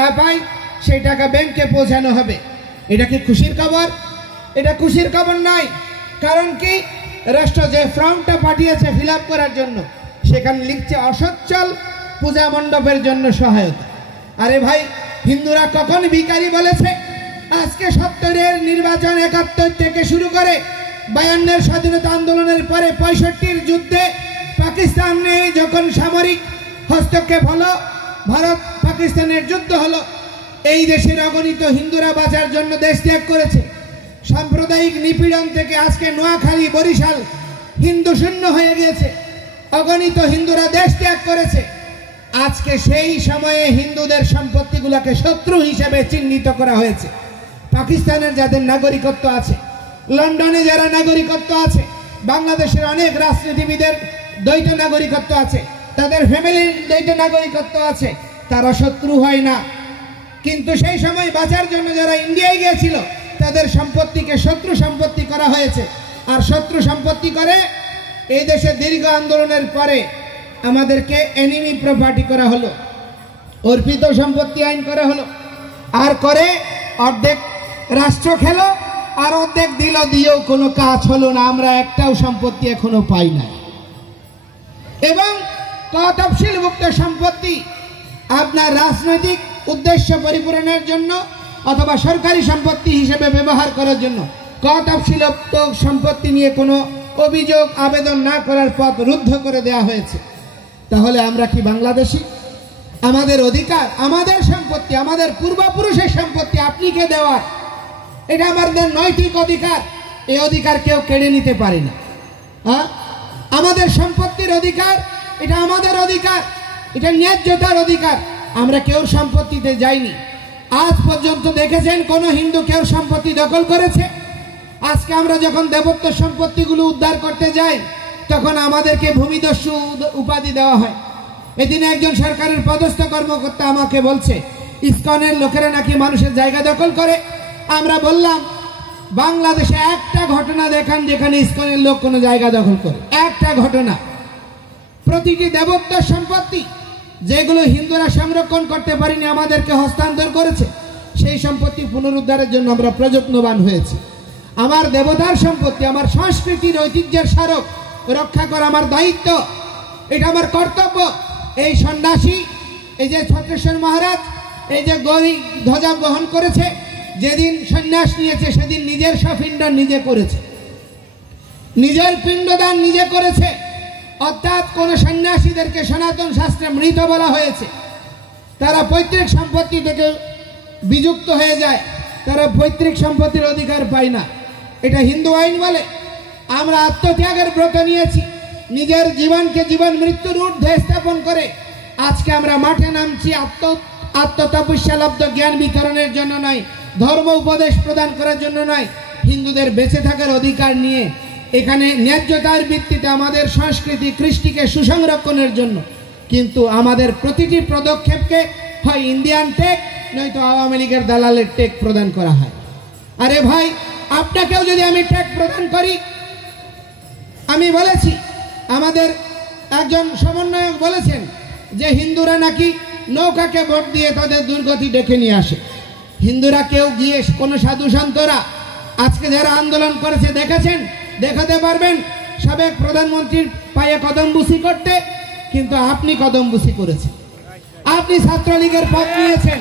না পায় সেই টাকা ব্যাংকে পৌঁছানো হবে। এটা কি খুশির খবর? এটা খুশির খবর নয়। কারণ কি, রাষ্ট্র যে ফর্মটা পাঠিয়েছে ফিল আপ করার জন্য, সেখানে লিখছে অসচ্ছল পূজা মণ্ডপের জন্য সহায়তা। আরে ভাই, হিন্দুরা কখন ভিখারি বলেছে? আজকে 70-এর নির্বাচন, 71 থেকে শুরু করে 52-এর স্বাধীনতা আন্দোলনের পরে 65-র যুদ্ধে পাকিস্তানে যখন সামরিক হস্তক্ষেপ হলো, ভারত পাকিস্তানের যুদ্ধ হলো, এই দেশের অগণিত হিন্দুরা বাঁচার জন্য দেশ ত্যাগ করেছে। সাম্প্রদায়িক নিপীড়ন থেকে আজকে নোয়াখালী, বরিশাল হিন্দু শূন্য হয়ে গিয়েছে। অগণিত হিন্দুরা দেশ ত্যাগ করেছে। আজকে সেই সময়ে হিন্দুদের সম্পত্তিগুলোকে শত্রু হিসেবে চিহ্নিত করা হয়েছে। পাকিস্তানের যাদের নাগরিকত্ব আছে, লন্ডনে যারা নাগরিকত্ব আছে, বাংলাদেশের অনেক রাজনীতিবিদের দ্বৈত নাগরিকত্ব আছে, তাদের ফ্যামিলির দ্বৈত নাগরিকত্ব আছে, তারা শত্রু হয় না। কিন্তু সেই সময় বাঁচার জন্য যারা ইন্ডিয়ায় গিয়েছিল, তাদের সম্পত্তিকে শত্রু সম্পত্তি করা হয়েছে। আর শত্রু সম্পত্তি করে এই দেশে দীর্ঘ আন্দোলনের পরে আমাদেরকে এনিমি প্রপার্টি করা হলো, অর্পিত সম্পত্তি আইন করা হলো। আর করে অর্ধেক রাষ্ট্র খেলো, আর অর্ধেক দিল, দিয়েও কোনো কাজ হলো না। আমরা একটাও সম্পত্তি এখনো পাই না। এবং তফসিলভুক্ত সম্পত্তি আপনার রাজনৈতিক উদ্দেশ্য পরিপূরণের জন্য অথবা সরকারি সম্পত্তি হিসেবে ব্যবহার করার জন্য তফসিলভুক্ত সম্পত্তি নিয়ে কোনো অভিযোগ আবেদন না করার পথ রুদ্ধ করে দেওয়া হয়েছে। তাহলে আমরা কি বাংলাদেশী? আমাদের অধিকার, আমাদের সম্পত্তি, আমাদের পূর্বপুরুষের সম্পত্তি আপনি কে দেওয়ার? এটা আমাদের নৈতিক অধিকার। এই অধিকার কেউ কেড়ে নিতে পারে না। আমাদের সম্পত্তির অধিকার, এটা আমাদের অধিকার, এটা ন্যায্যতার অধিকার। আমরা কেউ সম্পত্তিতে যাইনি। আজ পর্যন্ত দেখেছেন কোন হিন্দু কেউ সম্পত্তি দখল করেছে? আজকে আমরা যখন দেবত্ব সম্পত্তিগুলো উদ্ধার করতে যাই, তখন আমাদেরকে ভূমিদস্যু উপাধি দেওয়া হয়। এদিন একজন সরকারের পদস্থ কর্মকর্তা আমাকে বলছে, ইসকনের লোকেরা নাকি মানুষের জায়গা দখল করে। আমরা বললাম, বাংলাদেশে একটা ঘটনা দেখান যেখানে ইসকনের লোক কোনো জায়গা দখল করে, একটা ঘটনা। প্রতিটি দেবত্ব সম্পত্তি যেগুলো হিন্দুরা সংরক্ষণ করতে পারেনি, আমাদেরকে হস্তান্তর করেছে। সেই সম্পত্তি পুনরুদ্ধারের জন্য আমরা প্রযত্নবান হয়েছি। আমার দেবতার সম্পত্তি, আমার সংস্কৃতির ঐতিহ্যের স্মারক রক্ষা করা আমার দায়িত্ব, এটা আমার কর্তব্য। এই সন্ন্যাসী, এই যে ছত্রেশ্বর মহারাজ, এই যে গৌরী ধ্বজা বহন করেছে, যেদিন সন্ন্যাস নিয়েছে সেদিন নিজের সপিণ্ডন নিজে করেছে, নিজের পিণ্ডদান নিজে করেছে। অর্থাৎ কোন সন্ন্যাসীদেরকে সনাতন শাস্ত্রে মৃত বলা হয়েছে। তারা পৈতৃক সম্পত্তি থেকে বিযুক্ত হয়ে যায়, তারা পৈতৃক সম্পত্তির অধিকার পায় না। এটা হিন্দু আইন বলে। আমরা আত্মত্যাগের ব্রত নিয়েছি, নিজের জীবনকে জীবন মৃত্যুর ঊর্ধ্বে স্থাপন করে আজকে আমরা মাঠে নামছি। আত্মতপস্যালব্ধ জ্ঞান বিতরণের জন্য নয়, ধর্ম উপদেশ প্রদান করার জন্য নয়, হিন্দুদের বেঁচে থাকার অধিকার নিয়ে এখানে ন্যায্যতার ভিত্তিতে আমাদের সংস্কৃতি কৃষ্টিকে সুসংরক্ষণের জন্য। কিন্তু আমাদের প্রতিটি পদক্ষেপকে হয় ইন্ডিয়ান টেক নয়তো আওয়ামী লীগের দালালের টেক প্রদান করা হয়। আরে ভাই, আপনাকেও যদি আমি টেক প্রদান করি, আমি বলেছি, আমাদের একজন সমন্বয়ক বলেছেন যে হিন্দুরা নাকি নৌকাকে ভোট দিয়ে তাদের দুর্গতি ডেকে নিয়ে আসে। হিন্দুরা কেউ গিয়ে, কোনো সাধু সন্তরা আজকে যারা আন্দোলন করেছে দেখেছেন, দেখাতে পারবেন সাবেক প্রধানমন্ত্রীর পায়ে কদমবুসি করতে, কিন্তু আপনি কদমবুসি করেছেন। আপনি ছাত্রলীগের পথ নিয়েছেন।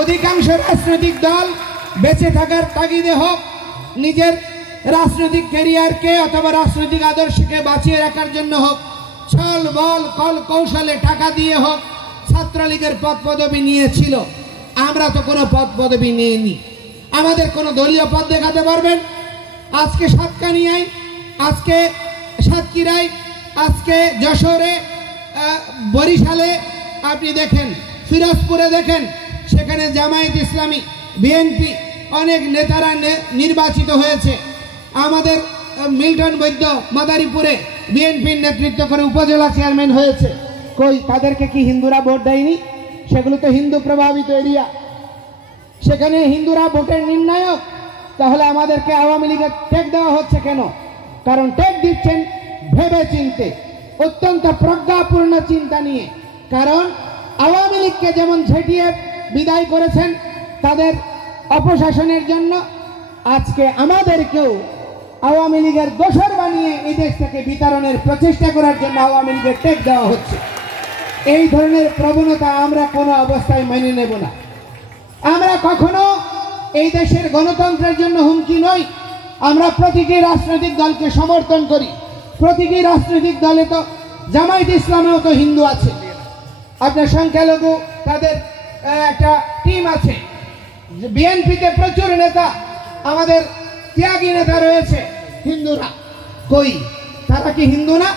অধিকাংশ রাজনৈতিক দল বেঁচে থাকার তাগিদে হোক, নিজের রাজনৈতিক ক্যারিয়ারকে অথবা রাজনৈতিক আদর্শকে বাঁচিয়ে রাখার জন্য হোক, ছল বল কল কৌশলে টাকা দিয়ে হোক, ছাত্রলীগের পদ পদবি নিয়েছিল। আমরা তো কোনো পদ পদবি নিইনি। আমাদের কোনো দলীয় পদ দেখাতে পারবেন? আজকে সাতকানিয়ায়, আজকে সাতক্ষীরায়, আজকে যশোরে, বরিশালে আপনি দেখেন, ফিরোজপুরে দেখেন, সেখানে জামায়াত ইসলামী, বিএনপি অনেক নেতারা নির্বাচিত হয়েছে। আমাদের মিল্টন বৈদ্য মাদারীপুরে বিএনপির নেতৃত্ব করে উপজেলা চেয়ারম্যান হয়েছে। কই, তাদেরকে কি হিন্দুরা ভোট দেয়নি? সেগুলো তো হিন্দু প্রভাবিত এরিয়া, সেখানে হিন্দুরা ভোটের নির্ণায়ক। তাহলে আমাদেরকে আওয়ামী লীগের টেক দেওয়া হচ্ছে কেন? কারণ টেক দিচ্ছেন ভেবে চিনতে, অত্যন্ত প্রজ্ঞাপূর্ণ চিন্তা নিয়ে। কারণ আওয়ামী লীগকে যেমন ঝেঁটিয়ে বিদায় করেছেন তাদের অপশাসনের জন্য। আজকে আমাদেরকেও আওয়ামী লীগের দোসর বানিয়ে এই দেশ থেকে বিতরণের প্রচেষ্টা করার জন্য আওয়ামী লীগের টেক দেওয়া হচ্ছে। এই ধরনের প্রবণতা আমরা কোনো অবস্থায় মেনে নেব না। আমরা কখনো এই দেশের গণতন্ত্রের জন্য হুমকি নই। আমরা প্রতিটি রাজনৈতিক দলকে সমর্থন করি। প্রতিটি রাজনৈতিক দলে তো জামায়াত ইসলামেও তো হিন্দু আছে, আপনার সংখ্যালঘু তাদের একটা টিম আছে। বিএনপিতে প্রচুর নেতা, আমাদের ত্যাগী নেতা রয়েছে হিন্দুরা। কই তারা কি হিন্দু না?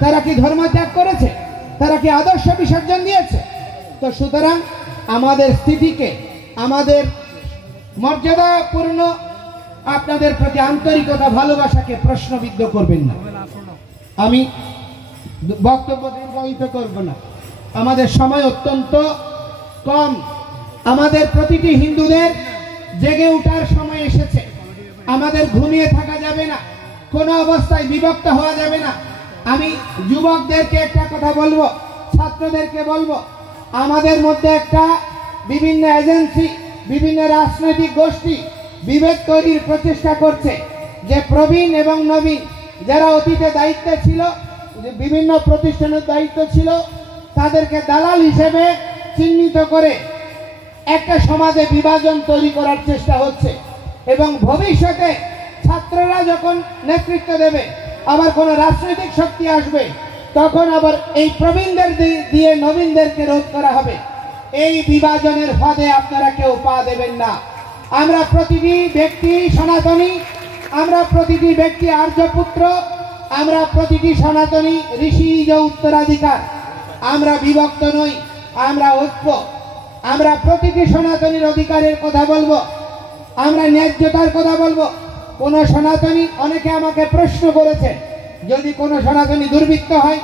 তারা কি ধর্ম ত্যাগ করেছে? তারা কি আদর্শ বিসর্জন দিয়েছে? তো সুতরাং আমাদের স্থিতিকে, আমাদের মর্যাদাপূর্ণ আপনাদের প্রতি আন্তরিকতা ভালোবাসাকে প্রশ্নবিদ্ধ করবেন না। আমি বক্তব্য দীর্ঘায়িত করব না, আমাদের সময় অত্যন্ত কম। আমাদের প্রতিটি হিন্দুদের জেগে ওঠার সময় এসেছে। আমাদের ঘুমিয়ে থাকা যাবে না, কোনো অবস্থায় বিভক্ত হওয়া যাবে না। আমি যুবকদেরকে একটা কথা বলবো, ছাত্রদেরকে বলবো, আমাদের মধ্যে একটা বিভিন্ন এজেন্সি, বিভিন্ন রাজনৈতিক গোষ্ঠী বিভেদ তৈরির প্রচেষ্টা করছে যে প্রবীণ এবং নবীন যারা অতীতে দায়িত্বে ছিল, বিভিন্ন প্রতিষ্ঠানের দায়িত্ব ছিল, তাদেরকে দালাল হিসেবে চিহ্নিত করে একটা সমাজে বিভাজন তৈরি করার চেষ্টা হচ্ছে। এবং ভবিষ্যতে ছাত্ররা যখন নেতৃত্ব দেবে, আবার কোনো রাজনৈতিক শক্তি আসবে, তখন আবার এই প্রবীণদের দিয়ে নবীনদেরকে রোধ করা হবে। এই বিভাজনের ফাঁদে আপনারা কেউ পা দেবেন না। আমরা প্রতিটি ব্যক্তি সনাতনী, আমরা প্রতিটি ব্যক্তি আর্যপুত্র, আমরা প্রতিটি সনাতনী ঋষিজ উত্তরাধিকার। আমরা বিভক্ত নই, আমরা ঐক্য। আমরা প্রতিটি সনাতনীর অধিকারের কথা বলবো, আমরা ন্যায্যতার কথা বলবো। কোন সনাতনী, অনেকে আমাকে প্রশ্ন করেছে, যদি কোনো সনাতনী দুর্বৃত্ত হয়,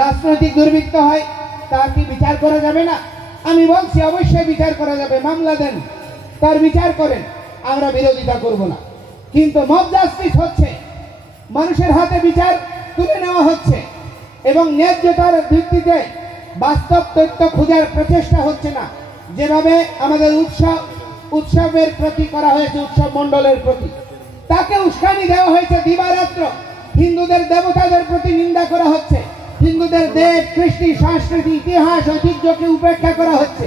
রাজনৈতিক দুর্বৃত্ত হয়, তার কি বিচার করা যাবে না? আমি বলছি অবশ্যই বিচার করা যাবে, মামলা দেন, তার বিচার করেন, আমরা বিরোধিতা করব না। কিন্তু মব জাস্টিস হচ্ছে, মানুষের হাতে বিচার তুলে নেওয়া হচ্ছে এবং ন্যায্যতার ভিত্তিতে বাস্তব তথ্য খোঁজার প্রচেষ্টা হচ্ছে না। যেভাবে আমাদের উৎসবের প্রতি করা হয়েছে, উৎসব মণ্ডলের প্রতি, তাকে উস্কানি দেওয়া হয়েছে দিবারাত্র। হিন্দুদের দেবতাদের প্রতি নিন্দা করা হচ্ছে, হিন্দুদের দেব, কৃষ্টি, সংস্কৃতি, ইতিহাস, ঐতিহ্যকে উপেক্ষা করা হচ্ছে।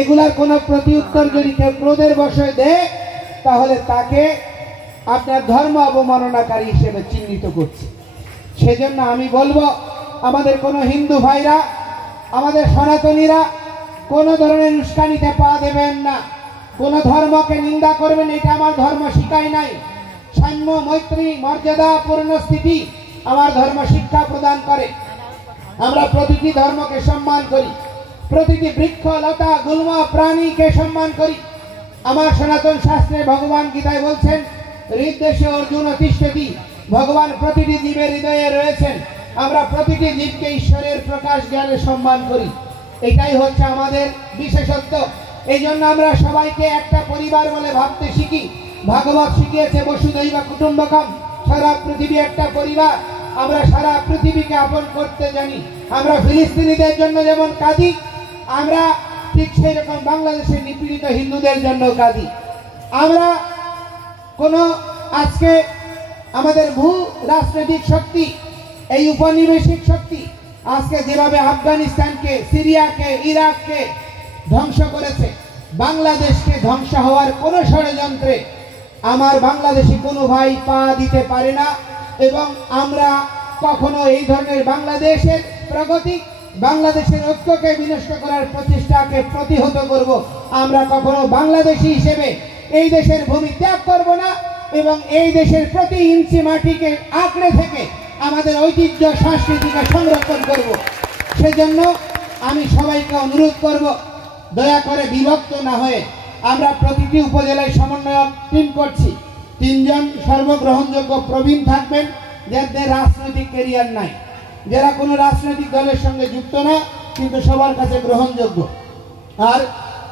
এগুলার কোনো প্রতি উত্তর যদি কেউ ক্রোধের বশে দেয়, তাহলে তাকে আপনার ধর্ম অবমাননাকারী হিসেবে চিহ্নিত করছে। সেজন্য আমি বলবো, আমাদের কোনো হিন্দু ভাইরা, আমাদের সনাতনীরা কোনো ধরনের উস্কানিতে পা দেবেন না। কোনো ধর্মকে নিন্দা করবেন, এটা আমার ধর্ম শিখায় নাই। সাম্য, মৈত্রী, মর্যাদা, পূর্ণ স্থিতি আমার ধর্ম শিক্ষা প্রদান করে। আমরা প্রতিটি ধর্মকে সম্মান করি, প্রতিটি বৃক্ষ, লতা, গুল্ম, প্রাণীকে সম্মান করি। আমার সনাতন শাস্ত্রে ভগবান গীতায় বলছেন, হৃদ্দেশে অর্জুন তিষ্ঠতি, ভগবান প্রতিটি জীবের হৃদয়ে রয়েছেন। আমরা প্রতিটি জীবকে ঈশ্বরের প্রকাশ জ্ঞানে সম্মান করি, এটাই হচ্ছে আমাদের বিশেষত্ব। এই জন্য আমরা সবাইকে একটা পরিবার বলে ভাবতে শিখি। ভাগবত শিখিয়েছে বসুধৈব কুটুম্বকম, সারা পৃথিবী একটা পরিবার। আমরা সারা পৃথিবীকে আপন করতে জানি। আমরা ফিলিস্তিনিদের জন্য যেমন কাঁদি, আমরা ঠিক সেই রকম বাংলাদেশের নিপীড়িত হিন্দুদের জন্য কাঁদি। আমরা কোনো আজকে আমাদের ভূ রাজনৈতিক শক্তি, এই উপনিবেশিক শক্তি আজকে যেভাবে আফগানিস্তানকে, সিরিয়াকে, ইরাককে ধ্বংস করেছে, বাংলাদেশকে ধ্বংস হওয়ার কোনো ষড়যন্ত্রে আমার বাংলাদেশি কোনো ভাই পা দিতে পারে না। এবং আমরা কখনো এই ধরনের বাংলাদেশের প্রগতি, বাংলাদেশের ঐক্যকে বিনষ্ট করার প্রচেষ্টাকে প্রতিহত করব। আমরা কখনো বাংলাদেশি হিসেবে এই দেশের ভূমি ত্যাগ করব না এবং এই দেশের প্রতি ইঞ্চি মাটিকে আঁকড়ে থেকে আমাদের ঐতিহ্য, সংস্কৃতিকে সংরক্ষণ করব। সেজন্য আমি সবাইকে অনুরোধ করব, দয়া করে বিভক্ত না হয়ে আমরা প্রতিটি উপজেলায় সমন্বয়ক টিম করছি। 3 জন সর্বগ্রহণযোগ্য প্রবীণ থাকবেন, যাদের রাজনৈতিক ক্যারিয়ার নাই, যারা কোনো রাজনৈতিক দলের সঙ্গে যুক্ত না, কিন্তু সবার কাছে গ্রহণযোগ্য। আর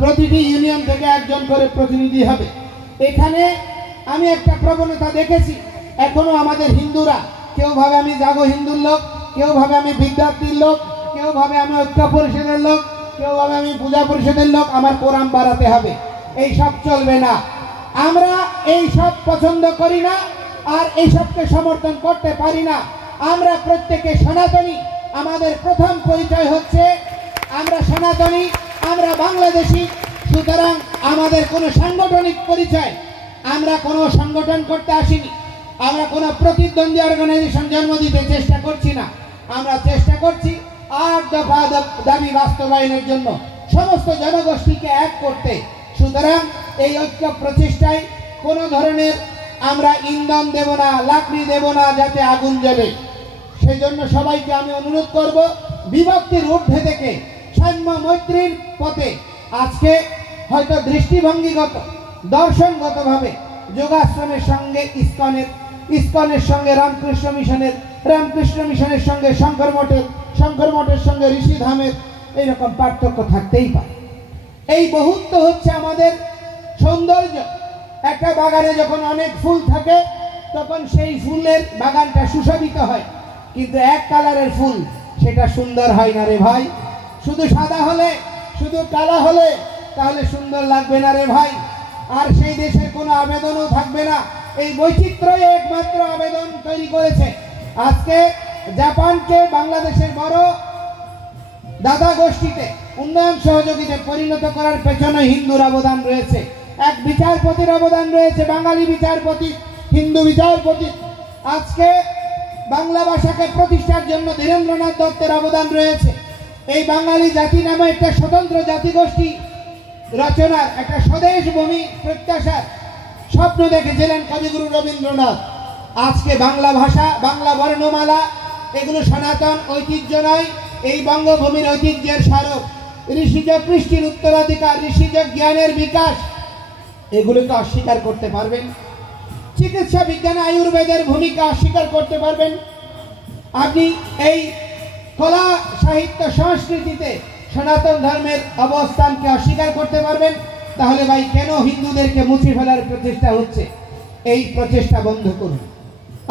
প্রতিটি ইউনিয়ন থেকে 1 জন করে প্রতিনিধি হবে। এখানে আমি একটা প্রবণতা দেখেছি, এখনো আমাদের হিন্দুরা, কেউ ভাবে আমি জাগো হিন্দুর লোক, কেউ ভাবে আমি বিদ্যার্থীর লোক, কেউ ভাবে আমি ঐক্য পরিষদের লোক, কেউ ভাবে আমি পূজা পরিষদের লোক, আমার কোরআন বাড়াতে হবে, এই সব চলবে না। আমরা এই সব পছন্দ করি না আর এই সবকে সমর্থন করতে পারি না। আমরা প্রত্যেকে সনাতনী। আমাদের প্রথম পরিচয় হচ্ছে আমরা সনাতনী, আমরা বাংলাদেশি। সুতরাং আমাদের কোনো সাংগঠনিক পরিচয়, আমরা কোনো সংগঠন করতে আসিনি, আমরা কোনো প্রতিদ্বন্দ্বী অর্গানাইজেশন জন্ম দিতে চেষ্টা করছি না। আমরা চেষ্টা করছি ৮ দফা দাবি বাস্তবায়নের জন্য সমস্ত জনগোষ্ঠীকে এক করতে। সুতরাং এই ঐক্য প্রচেষ্টায় কোনো ধরনের আমরা ইন্ধন দেব না, লাকড়ি দেব না যাতে আগুন জ্বলে। সেই জন্য সবাইকে আমি অনুরোধ করব, বিভক্তির ঊর্ধ্বে থেকে সাম্য মৈত্রীর পথে আজকে হয়তো দৃষ্টিভঙ্গিগত দর্শনগতভাবে যোগাশ্রমের সঙ্গে ইসকনের সঙ্গে রামকৃষ্ণ মিশনের সঙ্গে শঙ্কর মঠের সঙ্গে ঋষিধামের এইরকম পার্থক্য থাকতেই পারে। এই বহুত্ব হচ্ছে আমাদের সৌন্দর্য। একটা বাগানে যখন অনেক ফুল থাকে তখন সেই ফুলের বাগানটা সুশোভিত হয়, কিন্তু এক কালারের ফুল সেটা সুন্দর হয় না রে ভাই। শুধু সাদা হলে, শুধু কালা হলে তাহলে সুন্দর লাগবে না রে ভাই। আর সেই দেশের কোনো আবেদনও থাকবে না। এই বৈচিত্র্যই একমাত্র আবেদন তৈরি করেছে। আজকে জাপানকে বাংলাদেশের বড় দাদা গোষ্ঠীতে উন্নয়ন সহযোগীতে পরিণত করার পেছনে হিন্দুর অবদান রয়েছে। এক বিচারপতির অবদান রয়েছে, বাঙালি বিচারপতি, হিন্দু বিচারপতি। আজকে বাংলা ভাষাকে প্রতিষ্ঠার জন্য ধীরেন্দ্রনাথ দত্তের অবদান রয়েছে। এই বাঙালি জাতি নামে একটা স্বতন্ত্র জাতিগোষ্ঠী রচনার একটা স্বদেশ ভূমি প্রত্যাশার স্বপ্ন দেখেছিলেন কবিগুরু রবীন্দ্রনাথ। আজকে বাংলা ভাষা, বাংলা বর্ণমালা এগুলো সনাতন ঐতিহ্য নয়, এই বঙ্গভূমির ঐতিহ্যের স্মারক। ঋষিজ কৃষ্টির উত্তরাধিকার, ঋষিজ জ্ঞানের বিকাশ, এগুলোকে অস্বীকার করতে পারবেন? চিকিৎসা বিজ্ঞানে আয়ুর্বেদের ভূমিকা অস্বীকার করতে পারবেন? আপনি এই কলা সাহিত্য সংস্কৃতিতে সনাতন ধর্মের অবস্থানকে অস্বীকার করতে পারবেন? তাহলে ভাই কেন হিন্দুদেরকে মুছে ফেলার প্রচেষ্টা হচ্ছে? এই প্রচেষ্টা বন্ধ করুন।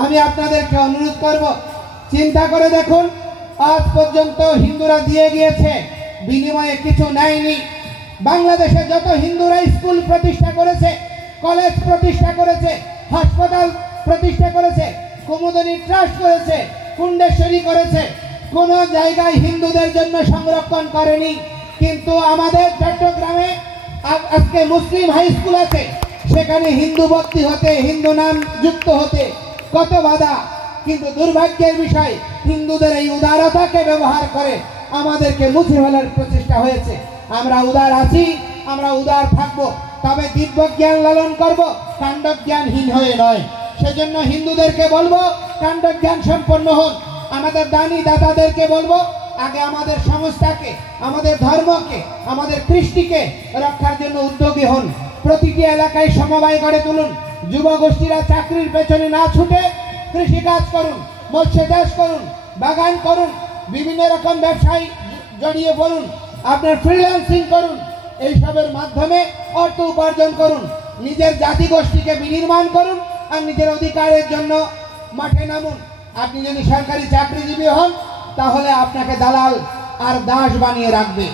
আমি আপনাদেরকে অনুরোধ করব, চিন্তা করে দেখুন, আজ পর্যন্ত হিন্দুরা দিয়ে গিয়েছে, বিনিময়ে কিছু নেয়নি। বাংলাদেশে যত হিন্দুরা স্কুল প্রতিষ্ঠা করেছে, কলেজ প্রতিষ্ঠা করেছে, হাসপাতাল প্রতিষ্ঠা করেছে, কুমুদিনী ট্রাস্ট করেছে, কুণ্ডেশ্বরী করেছে, কোন জায়গায় হিন্দুদের জন্য সংরক্ষণ করেনি। কিন্তু আমাদের চট্টগ্রামে আজকে মুসলিম হাই স্কুল আছে, সেখানে হিন্দু ভর্তি হতে, হিন্দু নাম যুক্ত হতে কত বাধা। কিন্তু দুর্ভাগ্যের বিষয়, হিন্দুদের এই উদারতাকে ব্যবহার করে আমাদেরকে মুছে ফেলার প্রচেষ্টা হয়েছে। আমরা উদার আছি, আমরা উদার থাকবো, তবে দিব্য জ্ঞান লালন করব, কাণ্ড জ্ঞানহীন হয়ে নয়। সেজন্য হিন্দুদেরকে বলবো, কাণ্ড জ্ঞান সম্পন্ন হন। আমাদের দানি দাতাদেরকে বলবো, আগে আমাদের সংস্থাকে, আমাদের ধর্মকে, আমাদের কৃষ্টিকে রক্ষার জন্য উদ্যোগী হন। প্রতিটি এলাকায় সমবায় গড়ে তুলুন। যুব গোষ্ঠীরা চাকরির পেছনে না ছুটে কৃষিকাজ করুন, মৎস্য চাষ করুন, বাগান করুন, বিভিন্ন রকম ব্যবসায় জড়িয়ে পড়ুন, আপনার ফ্রিল্যান্সিং করুন। এইসবের মাধ্যমে অর্থ উপার্জন করুন, নিজের জাতি গোষ্ঠীকে বিনির্মাণ করুন আর নিজের অধিকারের জন্য মাঠে নামুন। আপনি যদি সরকারি চাকরিজীবী হন তাহলে আপনাকে দালাল আর দাস বানিয়ে রাখবে,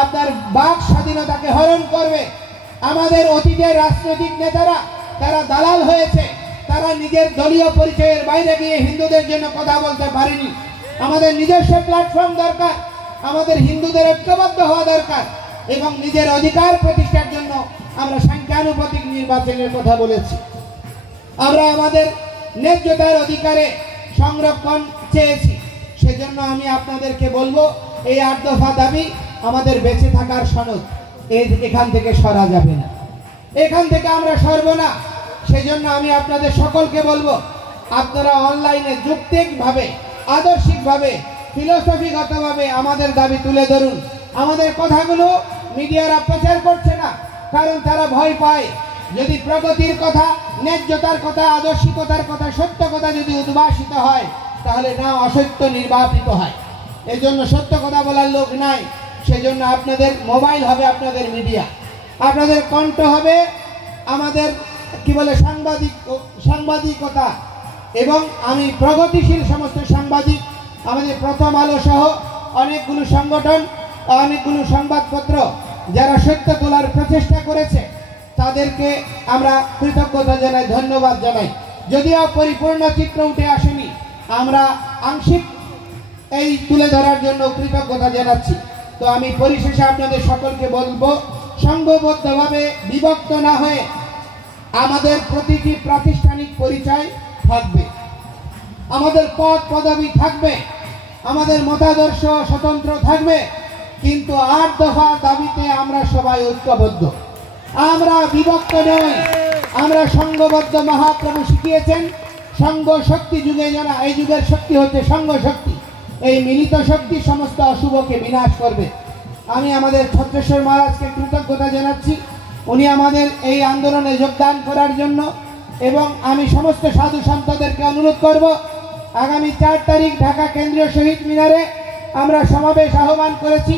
আপনার বাক স্বাধীনতাকে হরণ করবে। আমাদের অতীতের রাজনৈতিক নেতারা তারা দালাল হয়েছে, তারা নিজের দলীয় পরিচয়ের বাইরে গিয়ে হিন্দুদের জন্য কথা বলতে পারেনি। আমাদের নিজস্ব প্ল্যাটফর্ম দরকার, আমাদের হিন্দুদের ঐক্যবদ্ধ হওয়া দরকার এবং নিজের অধিকার প্রতিষ্ঠার জন্য আমরা সংখ্যানুপাতিক নির্বাচনের কথা বলেছি। আমরা আমাদের ন্যায্যতার অধিকারে সংরক্ষণ চেয়েছি। সেজন্য আমি আপনাদেরকে বলবো, এই ৮ দফা দাবি আমাদের বেঁচে থাকার সনদ, এখান থেকে সরা যাবে না, এখান থেকে আমরা সরব না। সেজন্য আমি আপনাদের সকলকে বলবো, আপনারা অনলাইনে যুক্তিকভাবে, আদর্শিকভাবে, ফিলোসফিগতভাবে আমাদের দাবি তুলে ধরুন। আমাদের কথাগুলো মিডিয়ারা প্রচার করছে না, কারণ তারা ভয় পায় যদি প্রগতির কথা, ন্যায্যতার কথা, আদর্শিকতার কথা, সত্য কথা যদি উদ্ভাসিত হয় তাহলে না অসত্য নির্বাপিত হয়। এই জন্য সত্য কথা বলার লোক নাই। সেজন্য আপনাদের মোবাইল হবে আপনাদের মিডিয়া, আপনাদের কণ্ঠ হবে আমাদের কি বলে সাংবাদিকতা। এবং আমি প্রগতিশীল সমস্ত সাংবাদিক, আমাদের প্রথম আলো সহ অনেকগুলো সংগঠন অনেকগুলো সংবাদপত্র যারা সত্য তোলার প্রচেষ্টা করেছে তাদেরকে আমরা কৃতজ্ঞতা জানাই, ধন্যবাদ জানাই। যদিও পরিপূর্ণ চিত্র উঠে আসেনি, আমরা আংশিক এই তুলে ধরার জন্য কৃতজ্ঞতা জানাচ্ছি। তো আমি পরিশেষে আপনাদের সকলকে বলবো, সংঘবদ্ধভাবে বিভক্ত না হয়ে আমাদের প্রতিটি প্রাতিষ্ঠানিক পরিচয় থাকবে, আমাদের পদ পদবি থাকবে, আমাদের মতাদর্শ স্বতন্ত্র থাকবে, কিন্তু 8 দফা দাবিতে আমরা সবাই ঐক্যবদ্ধ, আমরা বিভক্ত নই, আমরা সংঘবদ্ধ। মহাপ্রভু শিখিয়েছেন সংঘ শক্তি যুগে জানা, এই যুগের শক্তি হচ্ছে সংঘ শক্তি। এই মিলিত শক্তি সমস্ত অশুভকে বিনাশ করবে। আমি আমাদের ছত্রেশ্বর মহারাজকে কৃতজ্ঞতা জানাচ্ছি, উনি আমাদের এই আন্দোলনে যোগদান করার জন্য। এবং আমি সমস্ত সাধু সন্তদেরকে অনুরোধ করব, আগামী 4 তারিখ ঢাকা কেন্দ্রীয় শহীদ মিনারে আমরা সমাবেশ আহ্বান করেছি।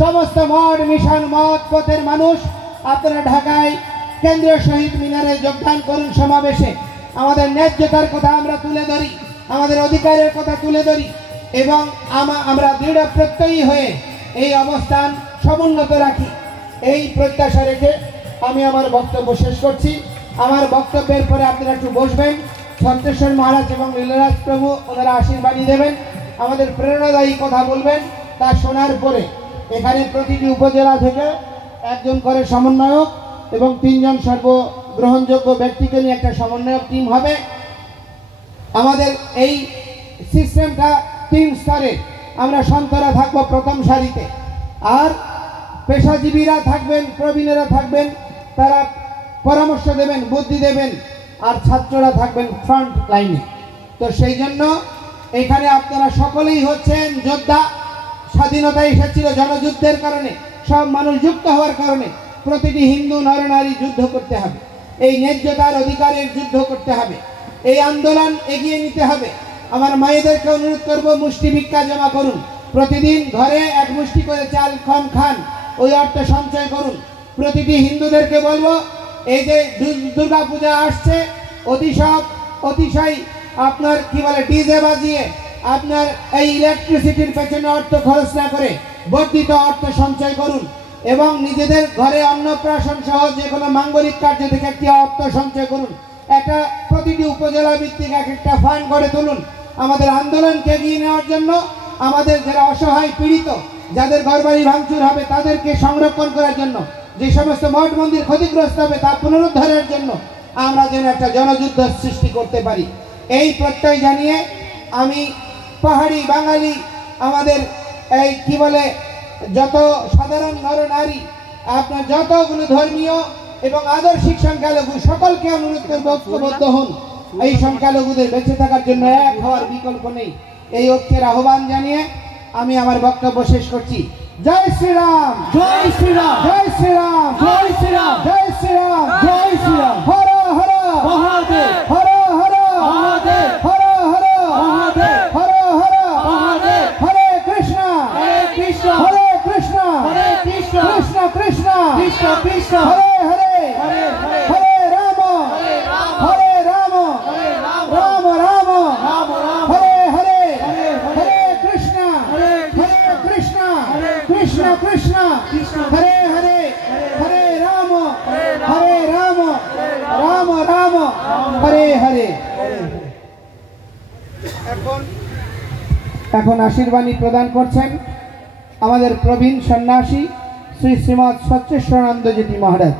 সমস্ত মঠ মিশন মত পথের মানুষ আপনারা ঢাকায় কেন্দ্রীয় শহীদ মিনারে যোগদান করুন সমাবেশে। আমাদের ন্যায্যতার কথা আমরা তুলে ধরি, আমাদের অধিকারের কথা তুলে ধরি এবং আমরা দৃঢ় প্রত্যয়ী হয়ে এই অবস্থান সমুন্নত রাখি। এই প্রত্যাশা রেখে আমি আমার বক্তব্য শেষ করছি। আমার বক্তব্যের পরে আপনারা একটু বসবেন, ছত্রেশ্বর মহারাজ এবং লীলারাজ প্রভু ওনারা আশীর্বাদী দেবেন, আমাদের প্রেরণাদায়ী কথা বলবেন। তা শোনার পরে এখানে প্রতিটি উপজেলা থেকে একজন করে সমন্বয়ক এবং 3 জন সর্বগ্রহণযোগ্য ব্যক্তিকে নিয়ে একটা সমন্বয়ক টিম হবে। আমাদের এই সিস্টেমটা 3 স্তরে, আমরা সন্তরা থাকবো প্রথম সারিতে, আর পেশাজীবীরা থাকবেন, প্রবীণেরা থাকবেন, তারা পরামর্শ দেবেন, বুদ্ধি দেবেন, আর ছাত্ররা থাকবেন ফ্রন্ট লাইনে। তো সেই জন্য এখানে আপনারা সকলেই হচ্ছেন যোদ্ধা। স্বাধীনতা এসেছিল জনযুদ্ধের কারণে, সব মানুষ যুক্ত হওয়ার কারণে। প্রতিটি হিন্দু নরনারী যুদ্ধ করতে হবে, এই ন্যায্যতার অধিকারের যুদ্ধ করতে হবে, এই আন্দোলন এগিয়ে নিতে হবে। আমার মায়েদেরকে অনুরোধ করব, মুষ্টি ভিক্ষা জমা করুন, প্রতিদিন ঘরে 1 মুষ্টি করে চাল খান, ওই অর্থ সঞ্চয় করুন। প্রতিটি হিন্দুদেরকে বলবো, এই যে দুর্গা পূজা আসছে, অতিশয় আপনার কি বলে ডিজে বাজিয়ে আপনার এই ইলেকট্রিসিটির পেছনে অর্থ খরচ না করে বর্ধিত অর্থ সঞ্চয় করুন এবং নিজেদের ঘরে অন্নপ্রাশন সহ যে কোনো মাঙ্গলিক কার্য থেকে একটি অর্থ সঞ্চয় করুন। একটা প্রতিটি উপজেলা ভিত্তিক একটা ফান্ড করে তুলুন আমাদের আন্দোলনকে এগিয়ে নেওয়ার জন্য। আমাদের যারা অসহায় পীড়িত, যাদের ঘরবাড়ি ভাঙচুর হবে তাদেরকে সংরক্ষণ করার জন্য, যে সমস্ত মঠ মন্দির ক্ষতিগ্রস্ত হবে তা পুনরুদ্ধারের জন্য আমরা যেন একটা জনযুদ্ধ সৃষ্টি করতে পারি, এই প্রত্যয় জানিয়ে আমি পাহাড়ি বাঙালি আমাদের এই কি বলে যত সাধারণ নরনারী, আপনার যতগুলো ধর্মীয় এবং আদর্শিক সংখ্যালঘু সকলকে অনুরোধ করব, ঐক্যবদ্ধ হন। এই সংখ্যালঘুদের বেঁচে থাকার জন্য এক হওয়ার বিকল্প নেই। এই ঐক্যের আহ্বান জানিয়ে আমি আমার বক্তব্য শেষ করছি। জয় শ্রীরাম, জয় শ্রীরাম, জয় শ্রীরাম, জয় শ্রীরাম, জয় শ্রীরাম, জয় শ্রীরাম। হর হর মহাদেব, হর হর মহাদেব, হর হর মহাদেব, হর হর মহাদেব। হরে কৃষ্ণ, হরে কৃষ্ণ, হরে কৃষ্ণ, হরে কৃষ্ণ, কৃষ্ণ কৃষ্ণ, কৃষ্ণ কৃষ্ণ, হরে হরে, হরে হরে, হরে রাম, হরে রাম, হরে রাম, হরে রাম, রাম রাম, রাম রাম, হরে হরে, হরে হরে, হরে কৃষ্ণ, হরে হরে কৃষ্ণ, হরে কৃষ্ণ কৃষ্ণ, কৃষ্ণ, হরে হরে, হরে রাম, হরে রাম, হরে রাম, রাম রাম, হরে হরে। এখন আশীর্বাণী প্রদান করছেন আমাদের প্রবীণ সন্ন্যাসী শ্রী শ্রীমৎ সচ্চেশ্বরানন্দজি মহারাজ।